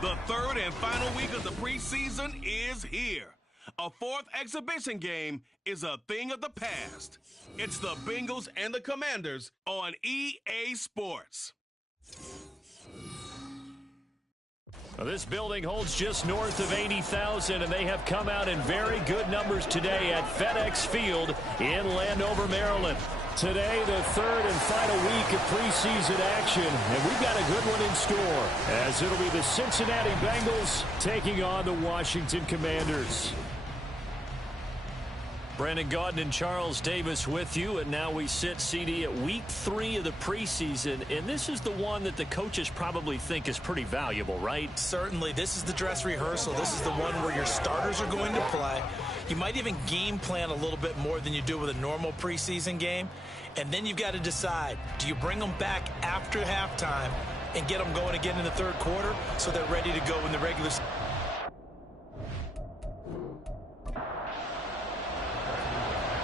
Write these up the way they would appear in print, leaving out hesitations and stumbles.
The third and final week of the preseason is here. A fourth exhibition game is a thing of the past. It's the Bengals and the Commanders on EA Sports. Well, this building holds just north of 80,000, and they have come out in very good numbers today at FedEx Field in Landover, Maryland. Today, the third and final week of preseason action, and we've got a good one in store, as it'll be the Cincinnati Bengals taking on the Washington Commanders. Brandon Gaudin and Charles Davis with you, and now we sit, CD, at week 3 of the preseason, and this is the one that the coaches probably think is pretty valuable, right? Certainly. This is the dress rehearsal. This is the one where your starters are going to play. You might even game plan a little bit more than you do with a normal preseason game, and then you've got to decide, do you bring them back after halftime and get them going again in the third quarter so they're ready to go in the regular season?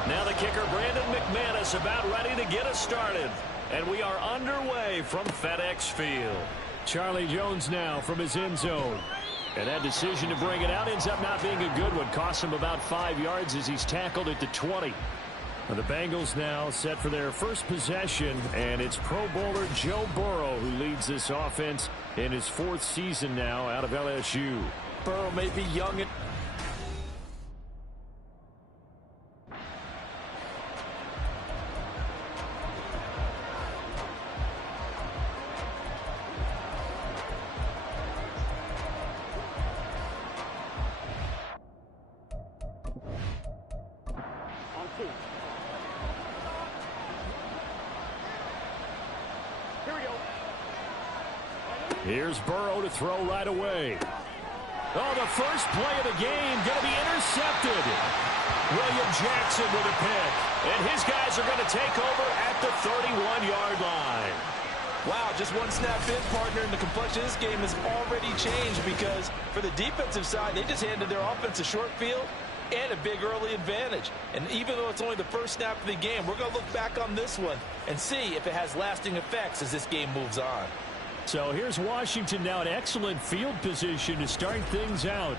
Now the kicker, Brandon McManus, about ready to get us started. And we are underway from FedEx Field. Charlie Jones now from his end zone. And that decision to bring it out ends up not being a good one. Costs him about 5 yards as he's tackled at the 20. And the Bengals now set for their first possession. And it's Pro Bowler Joe Burrow who leads this offense in his 4th season now out of LSU. Burrow may be young and Here's Burrow to throw right away. Oh, the first play of the game going to be intercepted. William Jackson with a pick. And his guys are going to take over at the 31-yard line. Wow, just one snap in, partner, and the complexion of this game has already changed because for the defensive side, they just handed their offense a short field and a big early advantage. And even though it's only the first snap of the game, we're going to look back on this one and see if it has lasting effects as this game moves on. So here's Washington now in excellent field position to start things out.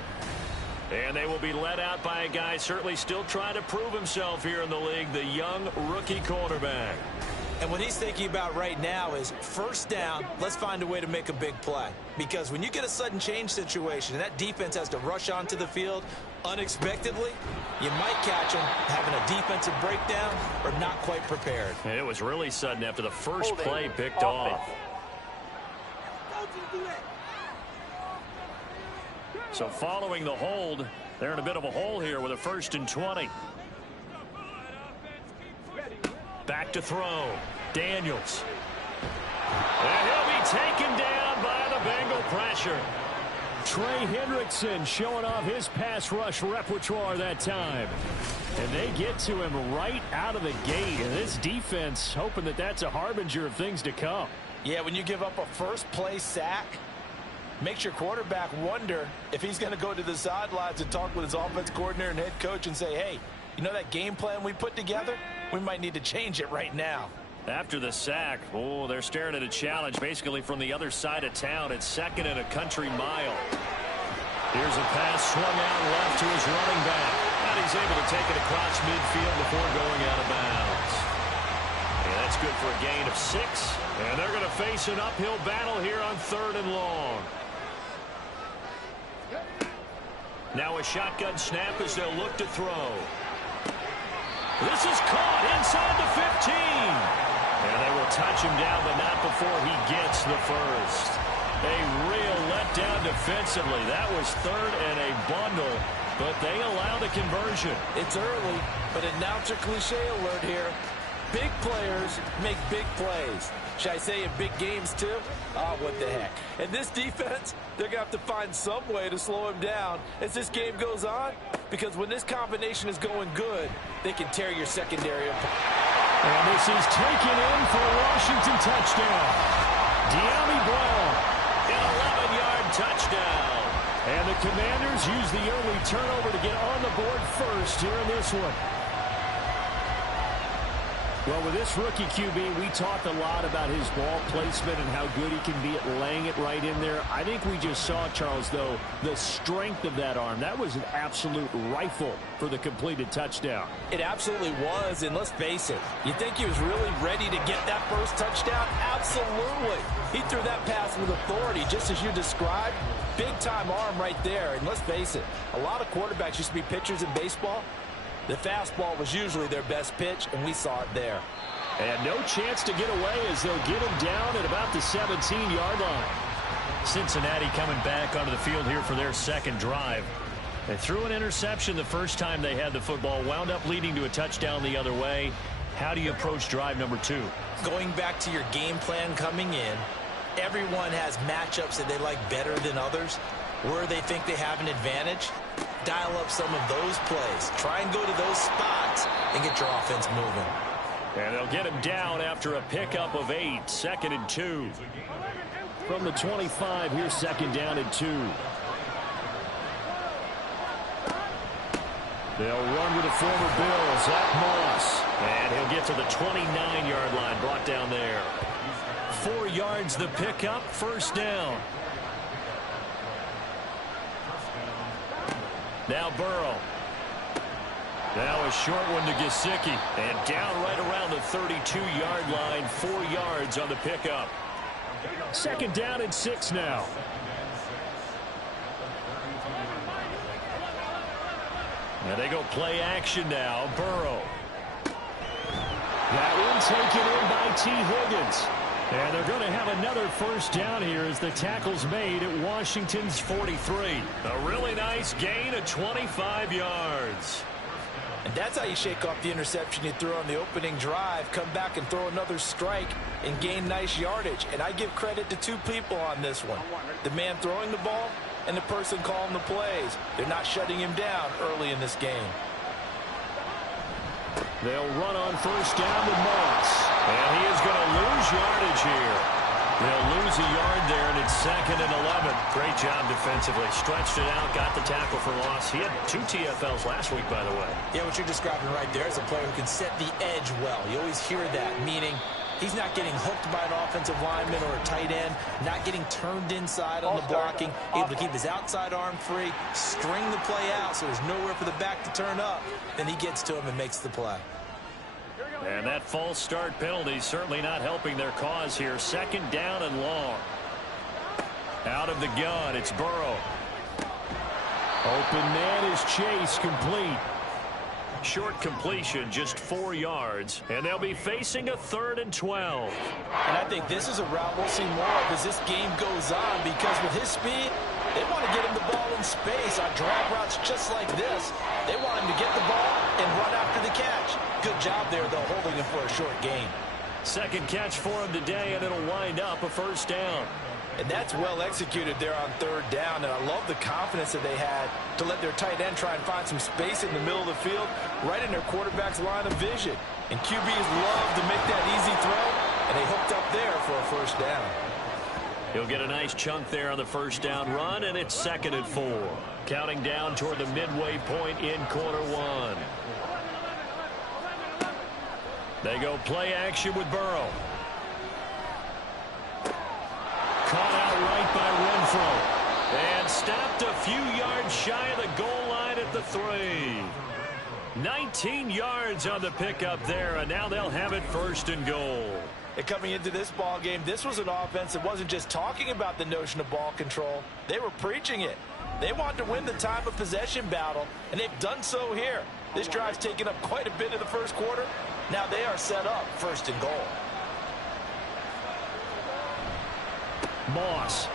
And they will be led out by a guy certainly still trying to prove himself here in the league, the young rookie quarterback. And what he's thinking about right now is first down, let's find a way to make a big play. Because when you get a sudden change situation and that defense has to rush onto the field unexpectedly, you might catch them having a defensive breakdown or not quite prepared. And it was really sudden after the first play picked off. So following the hold, they're in a bit of a hole here with a 1st and 20. Back to throw. Daniels. And he'll be taken down by the Bengal pressure. Trey Hendrickson showing off his pass rush repertoire that time. And they get to him right out of the gate. And this defense hoping that that's a harbinger of things to come. Yeah, when you give up a first play sack, makes your quarterback wonder if he's going to go to the sidelines and talk with his offense coordinator and head coach and say, hey, you know that game plan we put together? We might need to change it right now. After the sack, oh, they're staring at a challenge basically from the other side of town. It's 2nd and a country mile. Here's a pass swung out left to his running back. And he's able to take it across midfield before going out of bounds. And that's good for a gain of 6. And they're going to face an uphill battle here on 3rd and long. Now a shotgun snap as they'll look to throw. This is caught inside the 15. And they will touch him down, but not before he gets the first. A real letdown defensively. That was 3rd and a bundle, but they allow the conversion. It's early, but announcer cliche alert here. Big players make big plays. Should I say in big games too? Oh, what the heck. And this defense, they're going to have to find some way to slow him down as this game goes on. Because when this combination is going good, they can tear your secondary apart. And this is taken in for a Washington touchdown. De'Ami Brown, an 11-yard touchdown. And the Commanders use the early turnover to get on the board first here in this one. Well, with this rookie QB, we talked a lot about his ball placement and how good he can be at laying it right in there. I think we just saw, Charles, though, the strength of that arm. That was an absolute rifle for the completed touchdown. It absolutely was, and let's face it, you think he was really ready to get that first touchdown? Absolutely. He threw that pass with authority, just as you described. Big-time arm right there, and let's face it, a lot of quarterbacks used to be pitchers in baseball. The fastball was usually their best pitch, and we saw it there. And no chance to get away as they'll get him down at about the 17-yard line. Cincinnati coming back onto the field here for their second drive. They threw an interception the first time they had the football, wound up leading to a touchdown the other way. How do you approach drive number 2? Going back to your game plan coming in, everyone has matchups that they like better than others. Where they think they have an advantage, dial up some of those plays. Try and go to those spots and get your offense moving. And they'll get him down after a pickup of 8, 2nd and 2. From the 25, here's 2nd down and 2. They'll run with the former Bill, Zach Moss. And he'll get to the 29-yard line, brought down there. 4 yards the pickup, first down. Now Burrow. Now a short one to Gesicki. And down right around the 32-yard line. 4 yards on the pickup. 2nd down and 6 now. And they go play action now. Burrow. That one taken in by T. Higgins. And they're going to have another first down here as the tackle's made at Washington's 43. A really nice gain of 25 yards. And that's how you shake off the interception you threw on the opening drive. Come back and throw another strike and gain nice yardage. And I give credit to 2 people on this one. The man throwing the ball and the person calling the plays. They're not shutting him down early in this game. They'll run on first down to Moss. And he is going to lose yardage here. They'll lose a yard there, and it's 2nd and 11. Great job defensively. Stretched it out, got the tackle for loss. He had 2 TFLs last week, by the way. Yeah, what you're describing right there is a player who can set the edge well. You always hear that, meaning he's not getting hooked by an offensive lineman or a tight end, not getting turned inside on the blocking, able to keep his outside arm free, string the play out so there's nowhere for the back to turn up. Then he gets to him and makes the play. And that false start penalty certainly not helping their cause here. 2nd down and long. Out of the gun, it's Burrow. Open man is Chase, complete. Short completion, just 4 yards. And they'll be facing a 3rd and 12. And I think this is a route we'll see more of as this game goes on, because with his speed, they want to get him the ball in space on drag routes just like this. They want him to get the ball and run after the catch. Good job there, though, holding him for a short gain. 2nd catch for him today, and it'll wind up a first down. And that's well executed there on 3rd down, and I love the confidence that they had to let their tight end try and find some space in the middle of the field, right in their quarterback's line of vision. And QBs love to make that easy throw, and they hooked up there for a first down. He'll get a nice chunk there on the first down run, and it's 2nd and 4. Counting down toward the midway point in quarter 1. They go play action with Burrow. Caught out right by Renfro. And stopped a few yards shy of the goal line at the 3. 19 yards on the pickup there, and now they'll have it 1st and goal. And coming into this ball game, this was an offense that wasn't just talking about the notion of ball control. They were preaching it. They wanted to win the time of possession battle, and they've done so here. This drive's taken up quite a bit in the first quarter. Now they are set up 1st and goal. Moss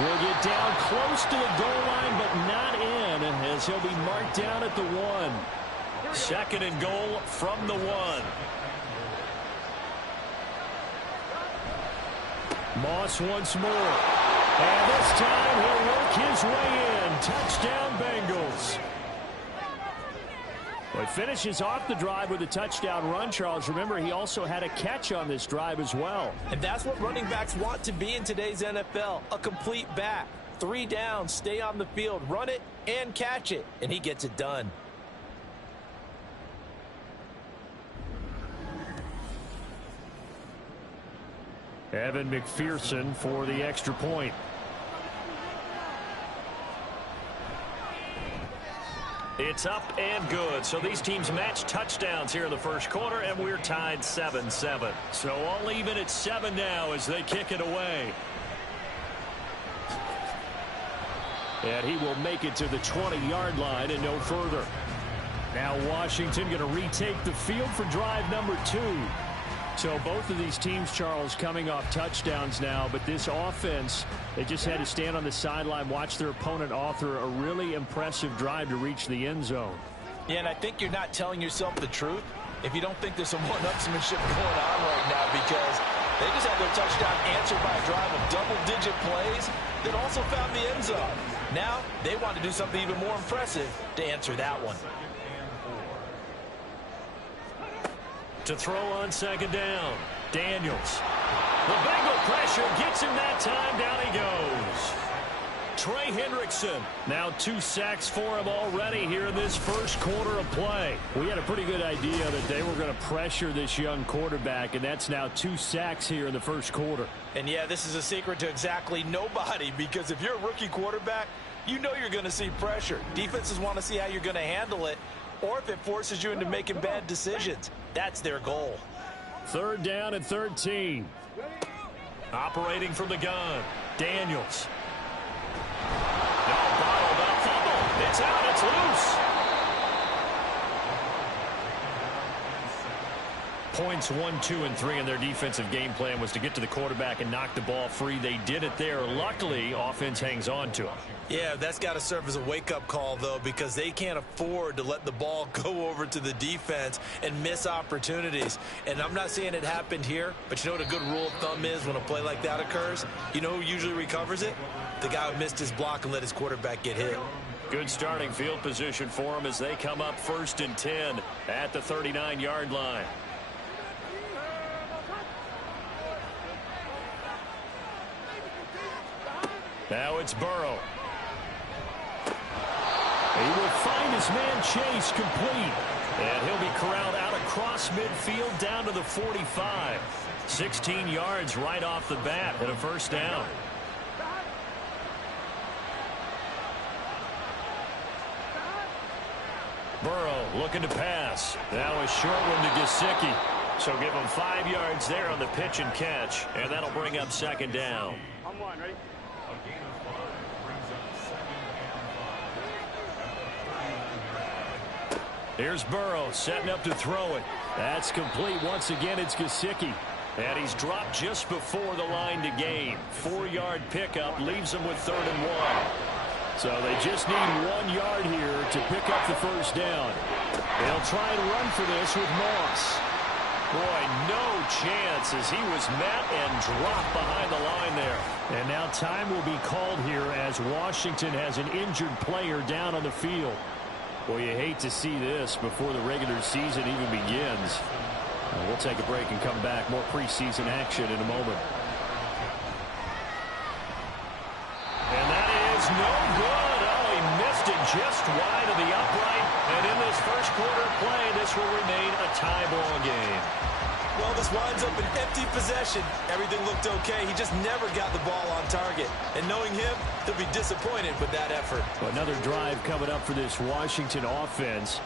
will get down close to the goal line, but not in, as he'll be marked down at the 1. 2nd and goal from the 1. Moss once more. And this time he'll work his way in. Touchdown Bengals. Well, he finishes off the drive with a touchdown run, Charles. Remember, he also had a catch on this drive as well. And that's what running backs want to be in today's NFL, a complete back. 3 downs, stay on the field, run it, and catch it. And he gets it done. Evan McPherson for the extra point. It's up and good. So these teams match touchdowns here in the first quarter, and we're tied 7-7. So all even at 7 now as they kick it away. And he will make it to the 20-yard line and no further. Now Washington going to retake the field for drive number 2. So both of these teams, Charles, coming off touchdowns now, but this offense, they just had to stand on the sideline, watch their opponent author a really impressive drive to reach the end zone. Yeah, and I think you're not telling yourself the truth if you don't think there's some one-upsmanship going on right now, because they just had their touchdown answered by a drive of double-digit plays that also found the end zone. Now they want to do something even more impressive to answer that one. To throw on second down, Daniels. The Bengal pressure gets him that time. Down he goes. Trey Hendrickson. Now 2 sacks for him already here in this first quarter of play. We had a pretty good idea that they were going to pressure this young quarterback, and that's now 2 sacks here in the first quarter. And yeah, this is a secret to exactly nobody, because if you're a rookie quarterback, you know you're going to see pressure. Defenses want to see how you're going to handle it, or if it forces you into making bad decisions. That's their goal. 3rd down and 13. Operating from the gun, Daniels. No, bottled up fumble. It's out, it's loose. Points 1, 2, and 3 in their defensive game plan was to get to the quarterback and knock the ball free. They did it there. Luckily, offense hangs on to him. Yeah, that's got to serve as a wake-up call, though, because they can't afford to let the ball go over to the defense and miss opportunities. And I'm not saying it happened here, but you know what a good rule of thumb is when a play like that occurs? You know who usually recovers it? The guy who missed his block and let his quarterback get hit. Good starting field position for them as they come up 1st and 10 at the 39-yard line. Now it's Burrow. He will find his man Chase complete. And he'll be corralled out across midfield down to the 45. 16 yards right off the bat and a first down. Burrow looking to pass. Now a short one to Gesicki. So give him 5 yards there on the pitch and catch. And that'll bring up 2nd down. I'm one, ready? Here's Burrow setting up to throw it. That's complete. Once again, it's Gesicki. And he's dropped just before the line to gain. 4-yard pickup leaves him with 3rd and 1. So they just need 1 yard here to pick up the first down. They'll try and run for this with Moss. Boy, no chance as he was met and dropped behind the line there. And now time will be called here as Washington has an injured player down on the field. Well, you hate to see this before the regular season even begins. We'll take a break and come back. More preseason action in a moment. And that is no good. Oh, he missed it just wide of the upright. And in this first quarter play, this will remain a tie ball game. Well, this winds up an empty possession. Everything looked okay. He just never got the ball on target. And knowing him, he'll be disappointed with that effort. Well, another drive coming up for this Washington offense.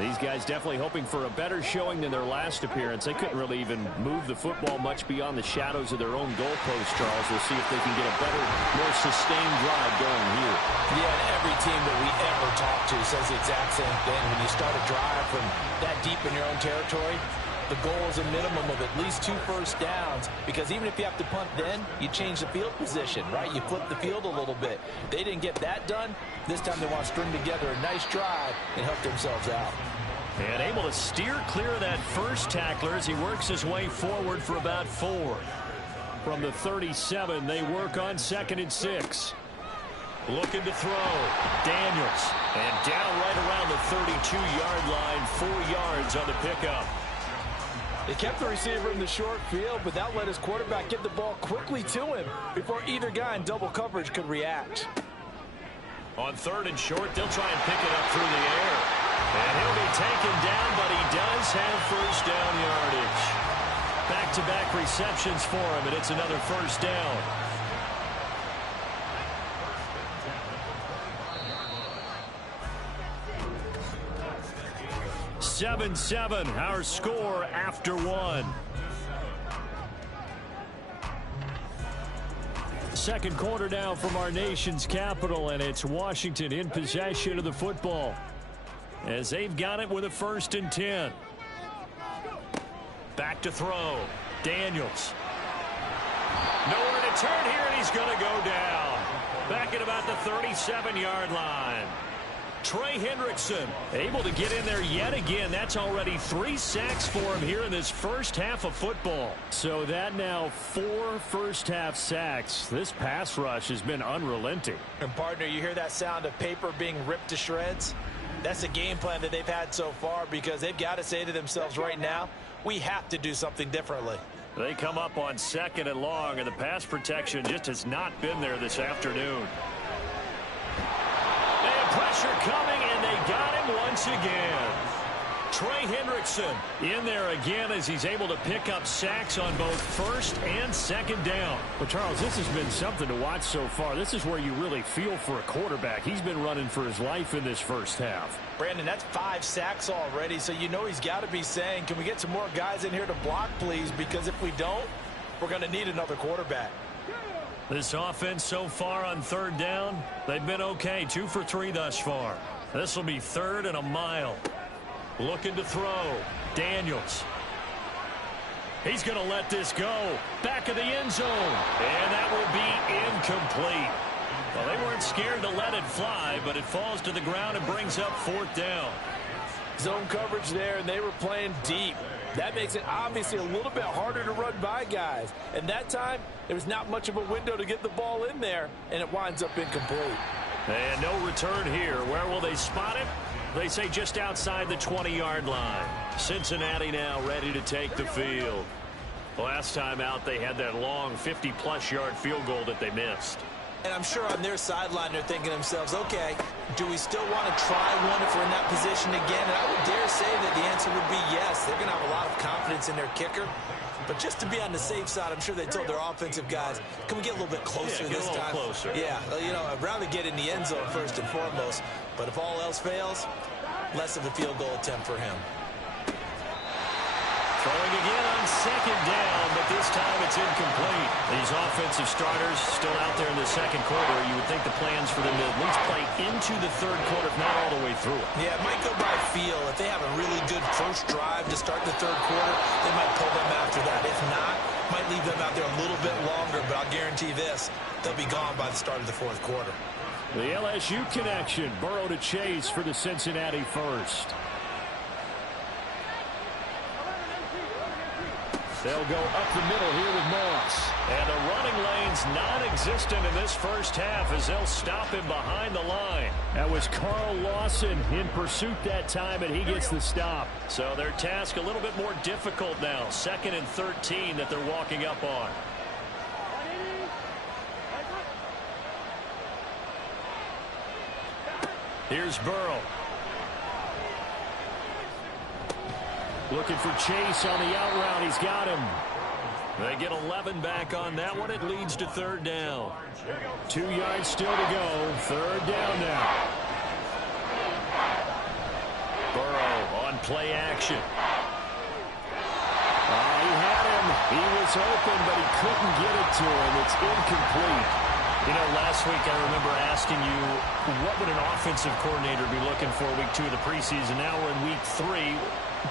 These guys definitely hoping for a better showing than their last appearance. They couldn't really even move the football much beyond the shadows of their own goalpost, Charles. We'll see if they can get a better, more sustained drive going here. Yeah, and every team that we ever talk to says the exact same thing. When you start a drive from that deep in your own territory, the goal is a minimum of at least 2 first downs, because even if you have to punt then, you change the field position, right? You flip the field a little bit. They didn't get that done. This time they want to string together a nice drive and help themselves out. And able to steer clear of that first tackler as he works his way forward for about 4. From the 37, they work on 2nd and 6. Looking to throw. Daniels. And down right around the 32-yard line, 4 yards on the pickup. They kept the receiver in the short field, but that let his quarterback get the ball quickly to him before either guy in double coverage could react. On 3rd and short, they'll try and pick it up through the air. And he'll be taken down, but he does have first down yardage. Back-to-back receptions for him, and it's another first down. 7-7, our score after one. Second quarter now from our nation's capital, and it's Washington in possession of the football as they've got it with a 1st and 10. Back to throw. Daniels. Nowhere to turn here, and he's going to go down. Back at about the 37-yard line. Trey Hendrickson able to get in there yet again. That's already 3 sacks for him here in this first half of football. So that now 4 first-half sacks. This pass rush has been unrelenting. And, partner, you hear that sound of paper being ripped to shreds? That's the game plan that they've had so far, because they've got to say to themselves right now, we have to do something differently. They come up on 2nd and long, and the pass protection just has not been there this afternoon. They have pressure coming, and they got him once again. Trey Hendrickson in there again as he's able to pick up sacks on both 1st and 2nd down. Well, Charles, this has been something to watch so far. This is where you really feel for a quarterback. He's been running for his life in this first half. Brandon, that's 5 sacks already, so you know he's got to be saying, can we get some more guys in here to block, please? Because if we don't, we're going to need another quarterback. This offense so far on 3rd down, they've been okay. 2 for 3 thus far. This will be 3rd and a mile. Looking to throw. Daniels. He's going to let this go. Back of the end zone. And that will be incomplete. Well, they weren't scared to let it fly, but it falls to the ground and brings up 4th down. Zone coverage there, and they were playing deep. That makes it obviously a little bit harder to run by guys. And that time, there was not much of a window to get the ball in there, and it winds up incomplete. And no return here. Where will they spot it? They say just outside the 20-yard line. Cincinnati now ready to take the field. Last time out, they had that long 50-plus yard field goal that they missed. And I'm sure on their sideline they're thinking to themselves, okay, do we still want to try one if we're in that position again? And I would dare say that the answer would be yes. They're going to have a lot of confidence in their kicker. But just to be on the safe side, I'm sure they told their offensive guys, can we get a little bit closer this time? Closer. Yeah, you know, I'd rather get in the end zone first and foremost. But if all else fails, less of a field goal attempt for him. Throwing again on 2nd down, but this time it's incomplete. These offensive starters still out there in the 2nd quarter. You would think the plans for them to at least play into the 3rd quarter, if not all the way through it. Yeah, it might go by feel. If they have a really good first drive to start the 3rd quarter, they might pull them after that. If not, might leave them out there a little bit longer, but I'll guarantee this, they'll be gone by the start of the 4th quarter. The LSU connection, Burrow to Chase for the Cincinnati first. They'll go up the middle here with Moss. And the running lane's non-existent in this first half as they'll stop him behind the line. That was Carl Lawson in pursuit that time, and he gets the stop. So their task a little bit more difficult now. 2nd and 13 that they're walking up on. Here's Burrow. Looking for Chase on the out route. He's got him. They get 11 back on that one. It leads to 3rd down. 2 yards still to go. 3rd down now. Burrow on play action. He had him. He was open, but he couldn't get it to him. It's incomplete. You know, last week I remember asking you, what would an offensive coordinator be looking for week 2 of the preseason? Now we're in week 3.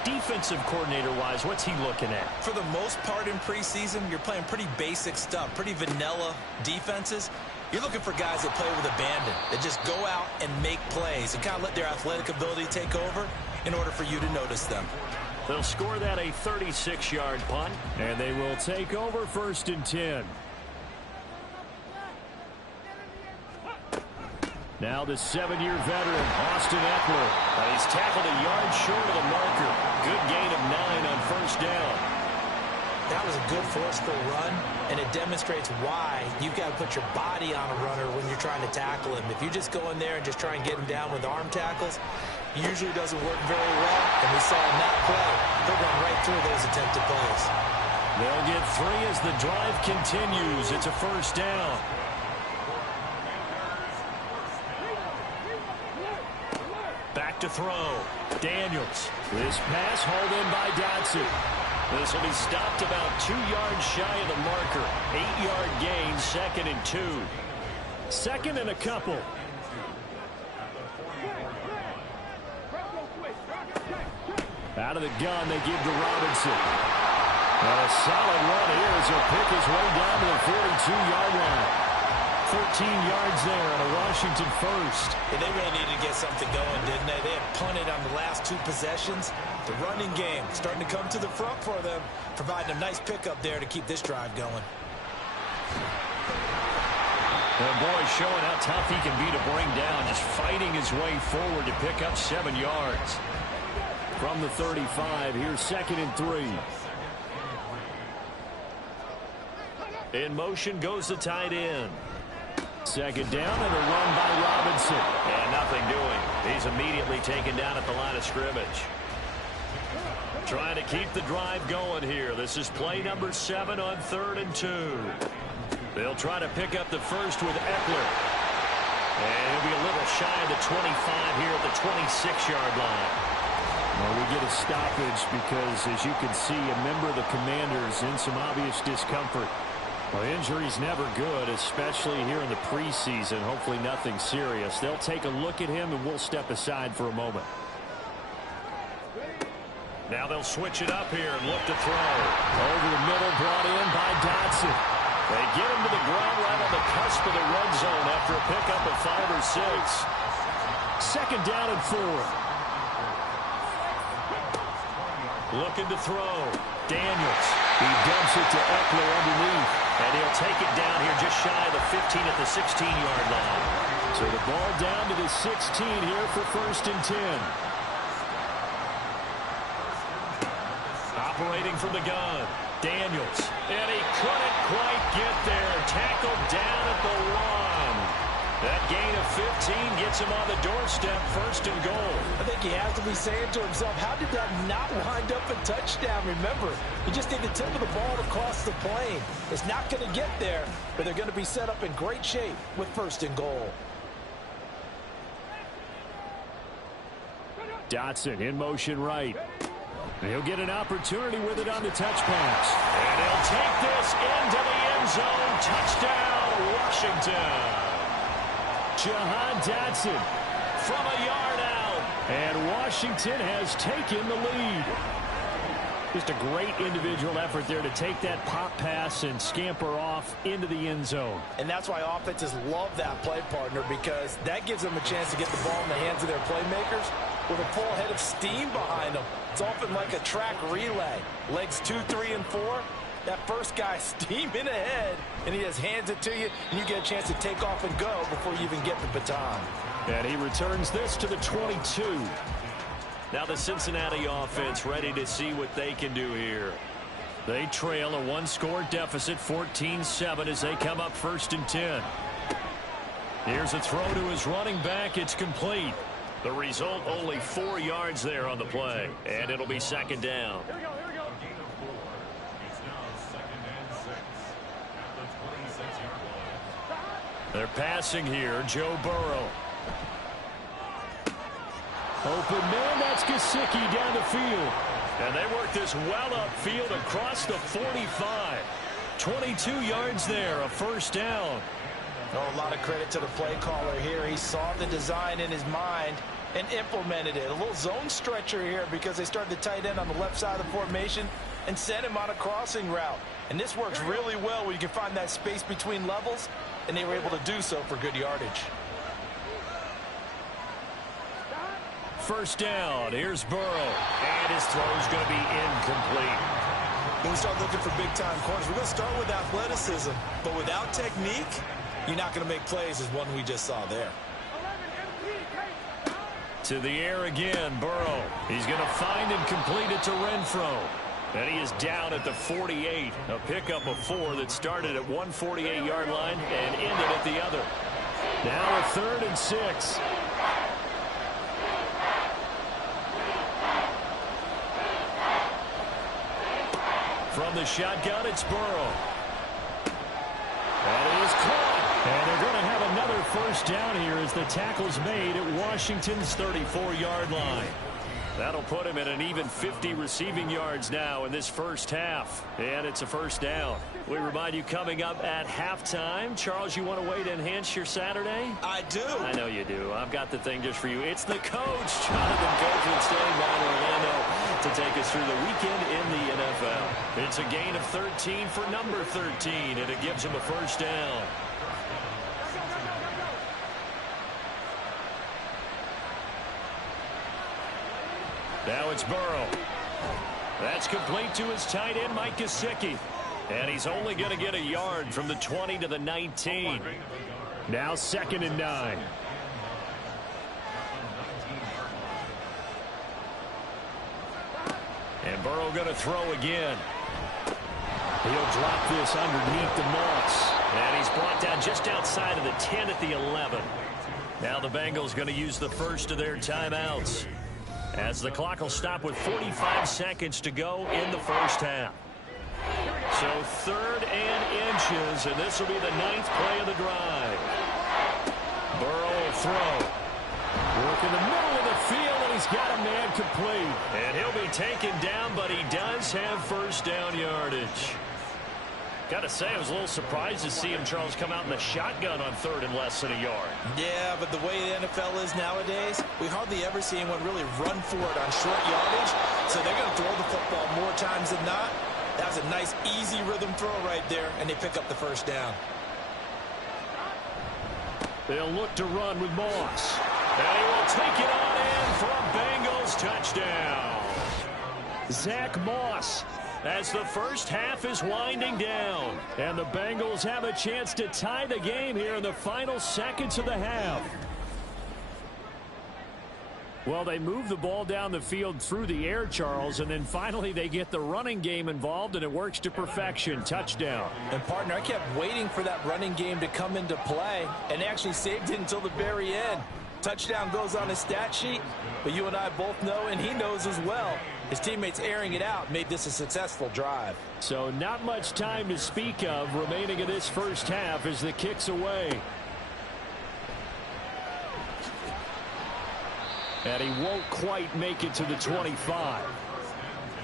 Defensive coordinator-wise, what's he looking at? For the most part in preseason, you're playing pretty basic stuff, pretty vanilla defenses. You're looking for guys that play with abandon, that just go out and make plays and kind of let their athletic ability take over in order for you to notice them. They'll score that a 36-yard punt. And they will take over 1st and 10. Now the 7-year veteran, Austin Eckler. He's tackled a yard short of the marker. Good gain of 9 on 1st down. That was a good forceful run, and it demonstrates why you've got to put your body on a runner when you're trying to tackle him. If you just go in there and just try and get him down with arm tackles, usually doesn't work very well. And we saw in that play, he'll run right through those attempted plays. They'll get 3 as the drive continues. It's a first down. Back to throw. Daniels. This pass hauled in by Dotson. This will be stopped about 2 yards shy of the marker. 8-yard gain, 2nd and 2. 2nd and a couple. Out of the gun, they give to Robinson. And a solid run here as he'll pick his way down to the 42-yard line. 13 yards there on a Washington first. And they really needed to get something going, didn't they? They had punted on the last 2 possessions. The running game starting to come to the front for them, providing a nice pickup there to keep this drive going. The boy showing how tough he can be to bring down, just fighting his way forward to pick up 7 yards. From the 35, here's 2nd and 3. In motion goes the tight end. 2nd down and a run by Robinson. And nothing doing. He's immediately taken down at the line of scrimmage. Trying to keep the drive going here. This is play number 7 on 3rd and 2. They'll try to pick up the first with Eckler. And he'll be a little shy of the 25 here at the 26-yard line. Well, we get a stoppage because, as you can see, a member of the Commanders in some obvious discomfort. Well, injury's never good, especially here in the preseason. Hopefully nothing serious. They'll take a look at him, and we'll step aside for a moment. Now they'll switch it up here and look to throw. Over the middle, brought in by Dotson. They get him to the ground right on the cusp of the red zone after a pickup of 5 or 6. 2nd down and 4. Looking to throw. Daniels. He dumps it to Eckler underneath. And he'll take it down here just shy of the 15 at the 16-yard line. So the ball down to the 16 here for 1st and 10. Operating from the gun. Daniels. And he couldn't quite get there. Tackled down at the 1. That gain of 15 gets him on the doorstep, 1st and goal. I think he has to be saying to himself, how did that not wind up a touchdown? Remember, you just need the tip of the ball to cross the plane. It's not going to get there, but they're going to be set up in great shape with 1st and goal. Dotson in motion right. He'll get an opportunity with it on the touch pass. And he'll take this into the end zone. Touchdown, Washington. Jahan Dotson from a yard out. And Washington has taken the lead. Just a great individual effort there to take that pop pass and scamper off into the end zone. And that's why offenses love that play partner, because that gives them a chance to get the ball in the hands of their playmakers with a full head of steam behind them. It's often like a track relay. Legs 2, 3, and 4. That first guy steaming ahead, and he just hands it to you, and you get a chance to take off and go before you even get the baton. And he returns this to the 22. Now the Cincinnati offense ready to see what they can do here. They trail a 1-score deficit, 14-7, as they come up 1st and 10. Here's a throw to his running back. It's complete. The result, only 4 yards there on the play, and it'll be 2nd down. They're passing here. Joe Burrow. Open man, that's Gesicki down the field. And they work this well upfield across the 45. 22 yards there, a 1st down. Oh, a lot of credit to the play caller here. He saw the design in his mind and implemented it. A little zone stretcher here because they started the tight end on the left side of the formation and sent him on a crossing route. And this works really well where you can find that space between levels, and they were able to do so for good yardage. 1st down. Here's Burrow. And his throw's going to be incomplete. When we start looking for big-time corners, we're going to start with athleticism. But without technique, you're not going to make plays as one we just saw there. To the air again, Burrow. He's going to find and complete it to Renfro. And he is down at the 48. A pickup of 4 that started at 148-yard line and ended at the other. Now a 3rd and 6. From the shotgun, it's Burrow. That is caught. And they're going to have another first down here as the tackle's made at Washington's 34-yard line. That'll put him at an even 50 receiving yards now in this first half. And it's a first down. We remind you coming up at halftime. Charles, you want a way to enhance your Saturday? I do. I know you do. I've got the thing just for you. It's the coach, Jonathan Coachman, staying by in Orlando to take us through the weekend in the NFL. It's a gain of 13 for number 13, and it gives him a first down. Now it's Burrow. That's complete to his tight end, Mike Gesicki. And he's only going to get a yard from the 20 to the 19. Now 2nd and 9. And Burrow going to throw again. He'll drop this underneath the Moss. And he's brought down just outside of the 10 at the 11. Now the Bengals going to use the first of their timeouts, as the clock will stop with 45 seconds to go in the first half. So 3rd and inches, and this will be the 9th play of the drive. Burrow will throw. Work in the middle of the field, and he's got a man complete. And he'll be taken down, but he does have first down yardage. Got to say, I was a little surprised to see him, Charles, come out in the shotgun on 3rd and less than a yard. Yeah, but the way the NFL is nowadays, we hardly ever see anyone really run for it on short yardage. So they're going to throw the football more times than not. That was a nice, easy rhythm throw right there, and they pick up the first down. They'll look to run with Moss. And he will take it on in for a Bengals touchdown. Zach Moss, as the first half is winding down. And the Bengals have a chance to tie the game here in the final seconds of the half. Well, they move the ball down the field through the air, Charles, and then finally they get the running game involved, and it works to perfection. Touchdown. And, partner, I kept waiting for that running game to come into play, and they actually saved it until the very end. Touchdown goes on his stat sheet, but you and I both know, and he knows as well, his teammates airing it out made this a successful drive. So not much time to speak of remaining in this first half as the kick's away. And he won't quite make it to the 25.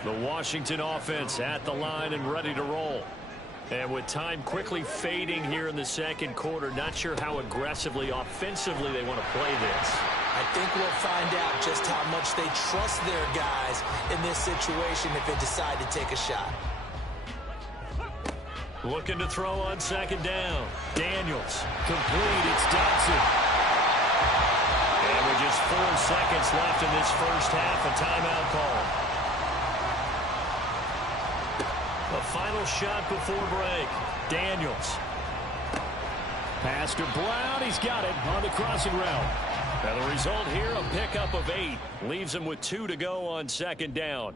The Washington offense at the line and ready to roll. And with time quickly fading here in the second quarter, not sure how aggressively, offensively they want to play this. I think we'll find out just how much they trust their guys in this situation if they decide to take a shot. Looking to throw on 2nd down. Daniels. Complete. It's Dodson. And with just 4 seconds left in this first half, a timeout call. The final shot before break. Daniels. Pass to Brown. He's got it on the crossing route. And the result here, a pickup of 8. Leaves him with 2 to go on 2nd down.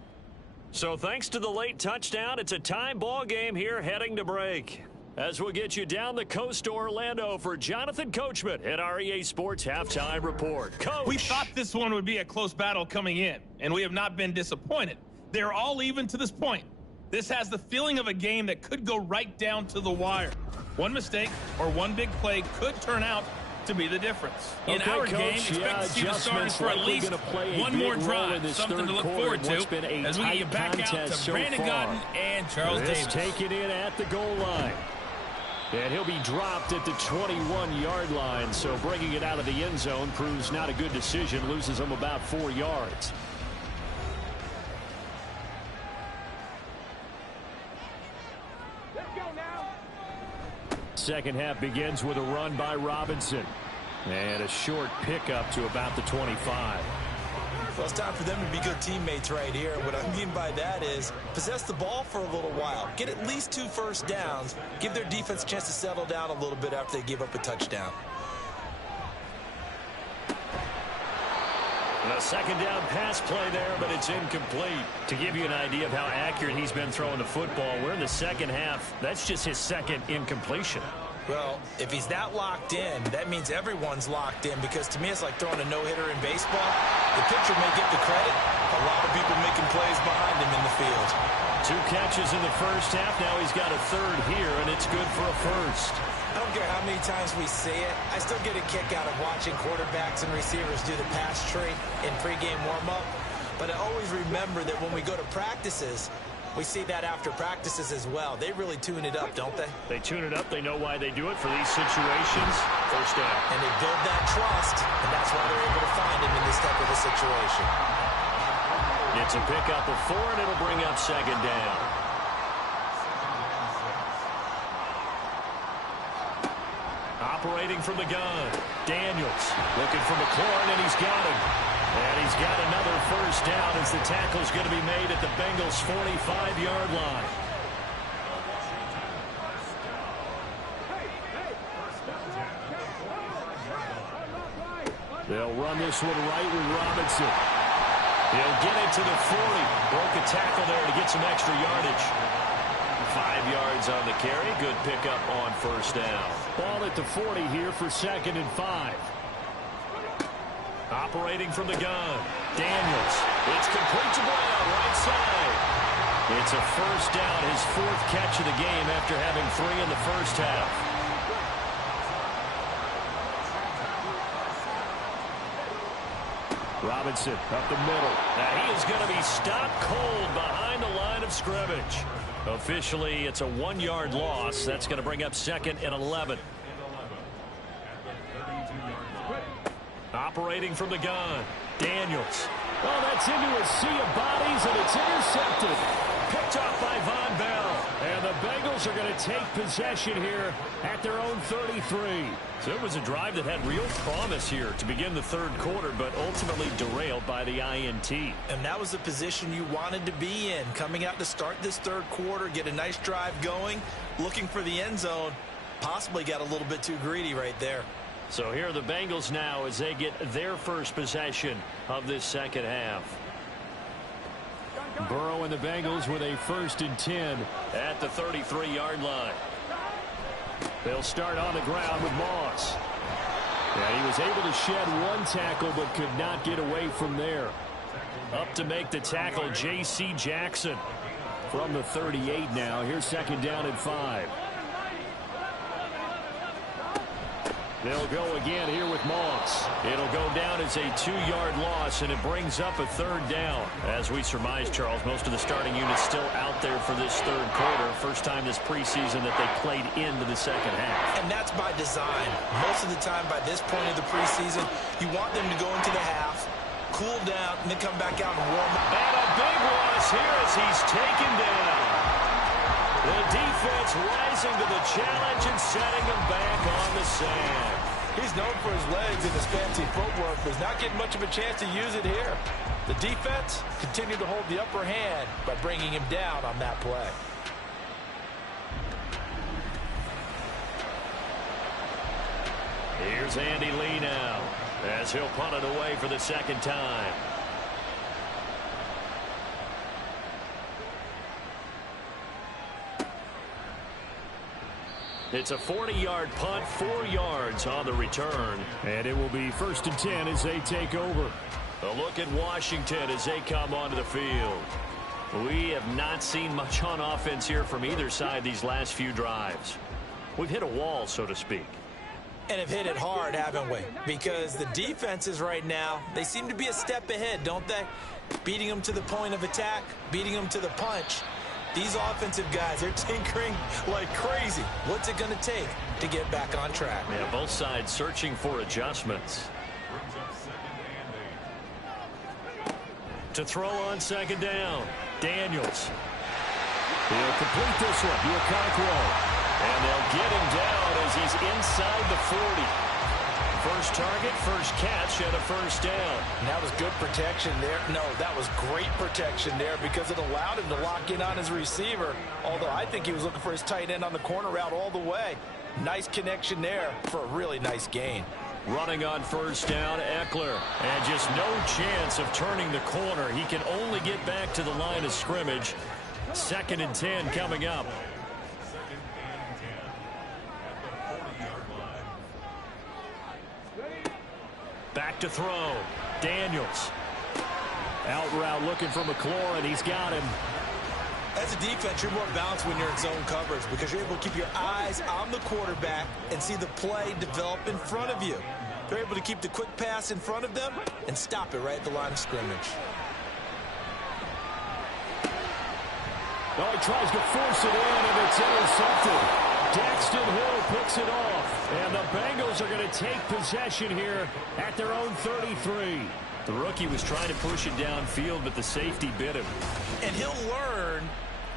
So thanks to the late touchdown, it's a tie ball game here heading to break. As we'll get you down the coast to Orlando for Jonathan Coachman at our EA Sports Halftime Report. Coach! We thought this one would be a close battle coming in, and we have not been disappointed. They're all even to this point. This has the feeling of a game that could go right down to the wire. One mistake or one big play could turn out to be the difference. In okay, our Coach, game, expect to see the starters for at least one more drive, something to look forward to as we get back out to Brandon Gaudin and Charles Davis. Taken in at the goal line. And he'll be dropped at the 21-yard line, so bringing it out of the end zone proves not a good decision, loses him about 4 yards. Second half begins with a run by Robinson. And a short pickup to about the 25. Well, it's time for them to be good teammates right here. What I mean by that is possess the ball for a little while. Get at least 2 first downs. Give their defense a chance to settle down a little bit after they give up a touchdown. A 2nd down pass play there, but it's incomplete. To give you an idea of how accurate he's been throwing the football, we're in the second half. That's just his 2nd incompletion. Well, if he's that locked in, that means everyone's locked in, because to me it's like throwing a no-hitter in baseball. The pitcher may get the credit, a lot of people making plays behind him in the field. 2 catches in the first half. Now he's got a third here, and it's good for a first. I don't care how many times we see it. I still get a kick out of watching quarterbacks and receivers do the pass tree in pregame warm-up. But I always remember that when we go to practices, we see that after practices as well. They really tune it up, don't they? They tune it up. They know why they do it for these situations. First down. And they build that trust, and that's why they're able to find him in this type of a situation. It's a pickup of 4, and it'll bring up second down. Operating from the gun, Daniels looking for McLaurin, and he's got him. And he's got another first down as the tackle's going to be made at the Bengals' 45-yard line. They'll run this one right with Robinson. He'll get it to the 40. Broke a tackle there to get some extra yardage. 5 yards on the carry. Good pickup on first down. Ball at the 40 here for 2nd and 5. Operating from the gun, Daniels. It's complete to Brown, right side. It's a first down, his 4th catch of the game after having 3 in the first half. Robinson up the middle. Now he is going to be stopped cold behind the line of scrimmage. Officially, it's a 1-yard loss. That's going to bring up 2nd and 11. Operating from the gun, Daniels. Oh, that's into a sea of bodies, and it's intercepted. Picked off by Von Bell. And the Bengals are going to take possession here at their own 33. So it was a drive that had real promise here to begin the 3rd quarter, but ultimately derailed by the INT. And that was the position you wanted to be in. Coming out to start this 3rd quarter, get a nice drive going, looking for the end zone. Possibly got a little bit too greedy right there. So here are the Bengals now as they get their first possession of this second half. Burrow and the Bengals with a 1st and 10 at the 33-yard line. They'll start on the ground with Moss. And he was able to shed 1 tackle but could not get away from there. Up to make the tackle, J.C. Jackson from the 38 now. Here's 2nd down and 5. They'll go again here with Moss. It'll go down as a 2-yard loss, and it brings up a 3rd down. As we surmise, Charles, most of the starting unit's still out there for this 3rd quarter. First time this preseason that they played into the second half. And that's by design. Most of the time by this point of the preseason, you want them to go into the half, cool down, and then come back out and warm up. And a big loss here as he's taken down. The defense rising to the challenge and setting him back on the sand. He's known for his legs and his fancy footwork, but he's not getting much of a chance to use it here. The defense continued to hold the upper hand by bringing him down on that play. Here's Andy Lee now as he'll punt it away for the 2nd time. It's a 40-yard punt, 4 yards on the return. And it will be 1st and 10 as they take over. A look at Washington as they come onto the field. We have not seen much on offense here from either side these last few drives. We've hit a wall, so to speak. And have hit it hard, haven't we? Because the defenses right now, they seem to be a step ahead, don't they? Beating them to the point of attack, beating them to the punch. These offensive guys are tinkering like crazy. What's it going to take to get back on track? Yeah, both sides searching for adjustments. To throw on 2nd down, Daniels. He'll complete this one. Okonkwo. And they'll get him down as he's inside the 40. First target, first catch, and a first down. And that was good protection there. No, that was great protection there because it allowed him to lock in on his receiver. Although I think he was looking for his tight end on the corner route all the way. Nice connection there for a really nice gain. Running on first down, Eckler. And just no chance of turning the corner. He can only get back to the line of scrimmage. 2nd and 10 coming up. Back to throw. Daniels. Out route looking for McLaurin. He's got him. As a defense, you're more balanced when you're in zone coverage because you're able to keep your eyes on the quarterback and see the play develop in front of you. They're able to keep the quick pass in front of them and stop it right at the line of scrimmage. Oh, he tries to force it in, and it's intercepted. Daxton Hill picks it off. And the Bengals are going to take possession here at their own 33. The rookie was trying to push it downfield, but the safety bit him. And he'll learn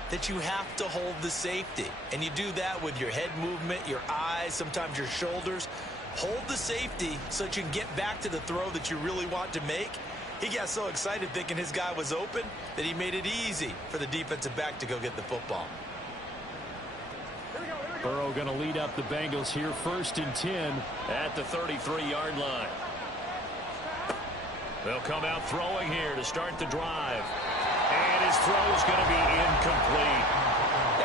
that you have to hold the safety. And you do that with your head movement, your eyes, sometimes your shoulders. Hold the safety so that you can get back to the throw that you really want to make. He got so excited thinking his guy was open that he made it easy for the defensive back to go get the football. Burrow going to lead up the Bengals here, 1st and 10 at the 33-yard line. They'll come out throwing here to start the drive. And his throw is going to be incomplete.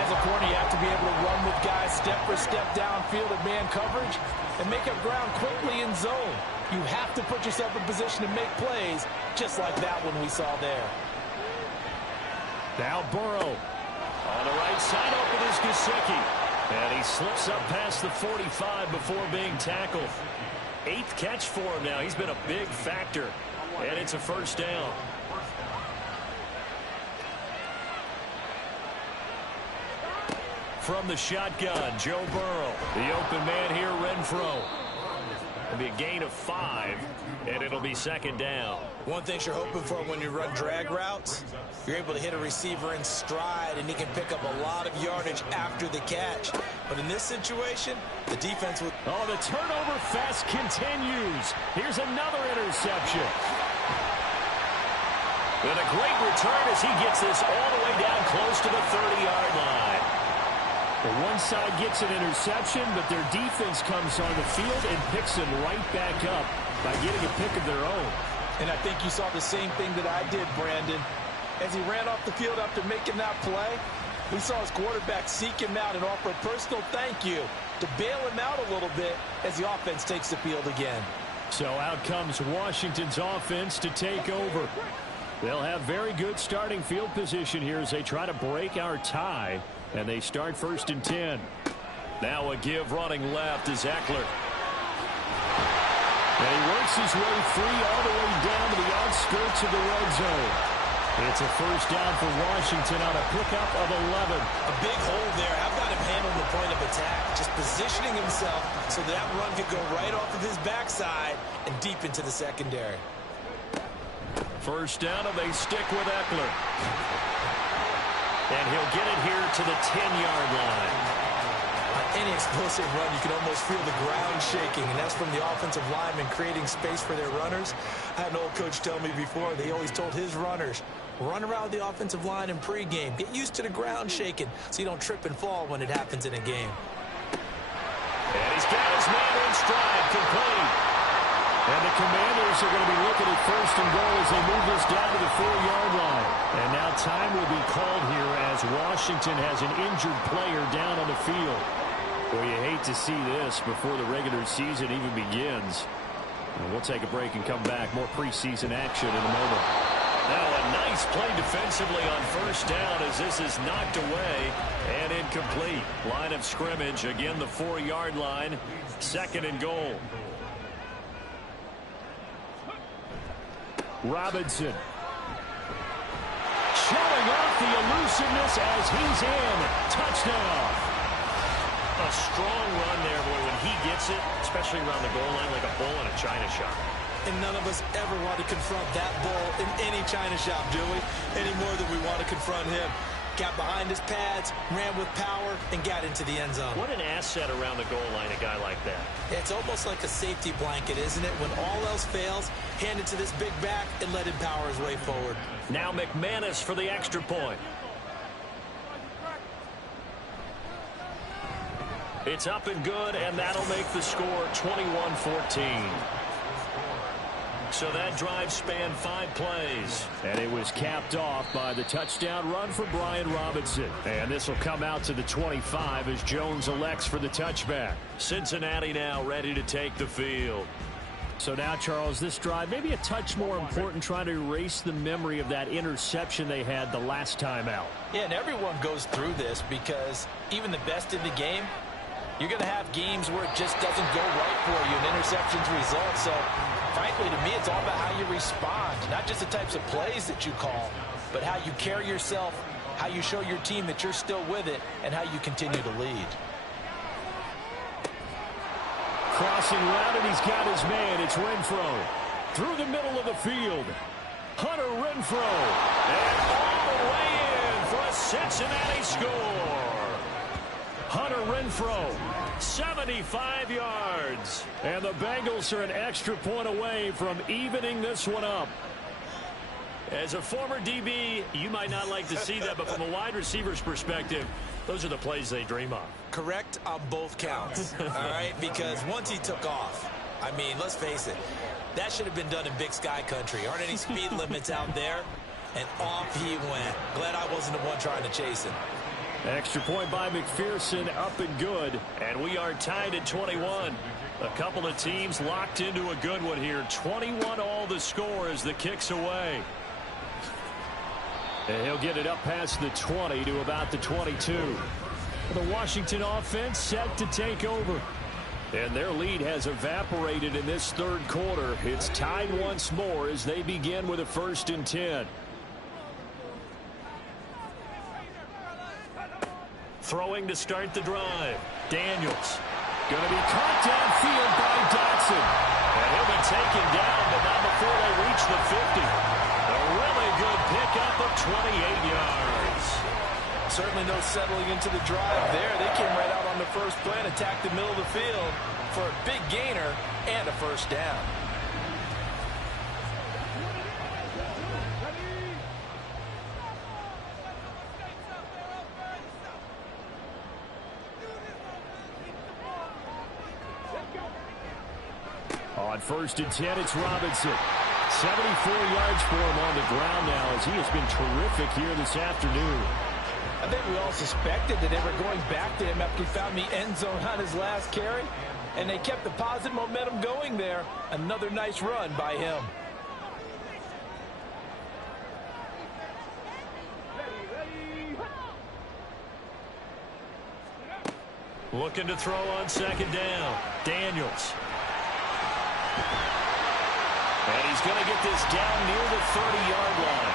As a corner, you have to be able to run with guys step for step downfield at man coverage and make up ground quickly in zone. You have to put yourself in position to make plays, just like that one we saw there. Now Burrow. On the right side, open is Gesicki. And he slips up past the 45 before being tackled. 8th catch for him now. He's been a big factor. And it's a 1st down. From the shotgun, Joe Burrow. The open man here, Renfro. It'll be a gain of 5, and it'll be 2nd down. One thing you're hoping for when you run drag routes, you're able to hit a receiver in stride, and he can pick up a lot of yardage after the catch. But in this situation, the defense would... Oh, the turnover fest continues. Here's another interception. And a great return as he gets this all the way down close to the 30-yard line. The one side gets an interception, but their defense comes on the field and picks them right back up by getting a pick of their own. And I think you saw the same thing that I did, Brandon. As he ran off the field after making that play, we saw his quarterback seek him out and offer a personal thank you to bail him out a little bit as the offense takes the field again. So out comes Washington's offense to take over. They'll have very good starting field position here as they try to break our tie. And they start 1st and 10. Now a give running left is Eckler. And he works his way free all the way down to the outskirts of the red zone. It's a 1st down for Washington on a pickup of 11. A big hole there. I've got him handling the point of attack, just positioning himself so that run could go right off of his backside and deep into the secondary. 1st down, and they stick with Eckler. And he'll get it here to the 10-yard line. On any explosive run, you can almost feel the ground shaking, and that's from the offensive linemen creating space for their runners. I had an old coach tell me before, they always told his runners, run around the offensive line in pregame. Get used to the ground shaking so you don't trip and fall when it happens in a game. And he's got his man in stride, complete. And the Commanders are going to be looking at 1st and goal as they move this down to the 4-yard line. And now time will be called here as Washington has an injured player down on the field. Well, you hate to see this before the regular season even begins. And we'll take a break and come back. More preseason action in a moment. Now a nice play defensively on 1st down as this is knocked away and incomplete. Line of scrimmage, again the 4-yard line. 2nd and goal. Robinson. Showing off the elusiveness as he's in. Touchdown. A strong run there, boy, when he gets it, especially around the goal line like a bull in a china shop. And none of us ever want to confront that bull in any china shop, do we? Any more than we want to confront him. Got behind his pads, ran with power, and got into the end zone. What an asset around the goal line, a guy like that. It's almost like a safety blanket, isn't it? When all else fails, hand it to this big back and let him power his way forward. Now McManus for the extra point. It's up and good, and that'll make the score 21-14. So that drive spanned 5 plays. And it was capped off by the touchdown run for Brian Robinson. And this will come out to the 25 as Jones elects for the touchback. Cincinnati now ready to take the field. So now, Charles, this drive maybe a touch more important, trying to erase the memory of that interception they had the last time out. Yeah, and everyone goes through this because even the best in the game, you're going to have games where it just doesn't go right for you, and interceptions result. So, frankly, to me, it's all about how you respond, not just the types of plays that you call, but how you carry yourself, how you show your team that you're still with it, and how you continue to lead. Crossing route, and he's got his man. It's Renfro. Through the middle of the field. Hunter Renfro. And all the way in for a Cincinnati score. Hunter Renfro, 75 yards. And the Bengals are an extra point away from evening this one up. As a former DB, you might not like to see that, but from a wide receiver's perspective, those are the plays they dream of. Correct on both counts, all right? Because once he took off, I mean, let's face it, that should have been done in Big Sky country. Aren't any speed limits out there? And off he went. Glad I wasn't the one trying to chase him. Extra point by McPherson, up and good. And we are tied at 21. A couple of teams locked into a good one here. 21 all the score as the kick's away. And he'll get it up past the 20 to about the 22. The Washington offense set to take over. And their lead has evaporated in this third quarter. It's tied once more as they begin with a 1st and 10. Throwing to start the drive. Daniels. Going to be caught downfield by Dotson. And he'll be taken down, but not before they reach the 50. A really good pickup of 28 yards. Certainly no settling into the drive there. They came right out on the first play and attacked the middle of the field for a big gainer and a 1st down. On 1st and 10, it's Robinson. 74 yards for him on the ground now as he has been terrific here this afternoon. I think we all suspected that they were going back to him after he found the end zone on his last carry, and they kept the positive momentum going there. Another nice run by him. Looking to throw on 2nd down. Daniels. And he's going to get this down near the 30-yard line.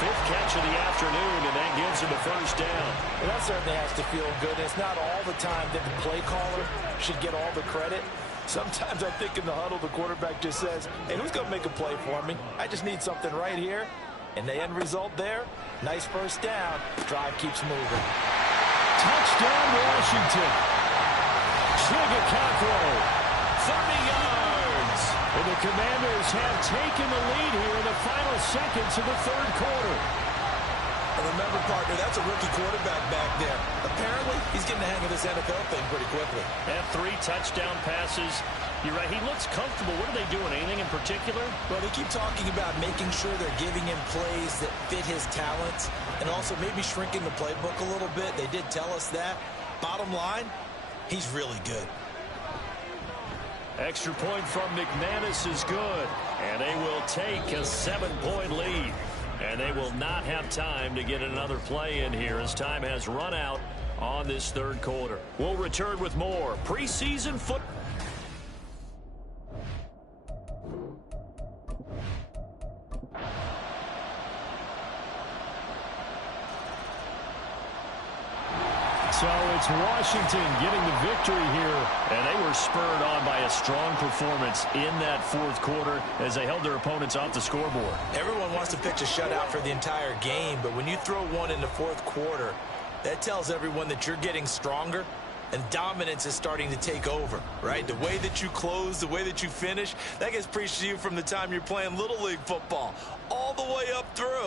5th catch of the afternoon, and that gives him a 1st down. Well, that certainly has to feel good. It's not all the time that the play caller should get all the credit. Sometimes I think in the huddle, the quarterback just says, hey, who's going to make a play for me? I just need something right here. And the end result there, nice 1st down. Drive keeps moving. Touchdown, Washington. Chigakakro, 30 yards. And the Commanders have taken the lead here in the final seconds of the third quarter. And remember, partner, that's a rookie quarterback back there. Apparently, he's getting the hang of this NFL thing pretty quickly. And 3 touchdown passes. You're right, he looks comfortable. What are they doing, anything in particular? Well, they keep talking about making sure they're giving him plays that fit his talents and also maybe shrinking the playbook a little bit. They did tell us that. Bottom line, he's really good. Extra point from McManus is good. And they will take a 7-point lead. And they will not have time to get another play in here as time has run out on this third quarter. We'll return with more preseason football. So it's Washington getting the victory here, and they were spurred on by a strong performance in that 4th quarter as they held their opponents off the scoreboard. Everyone wants to pitch a shutout for the entire game, but when you throw one in the 4th quarter, that tells everyone that you're getting stronger and dominance is starting to take over, right? The way that you close, the way that you finish, that gets preached to you from the time you're playing Little League football all the way up through.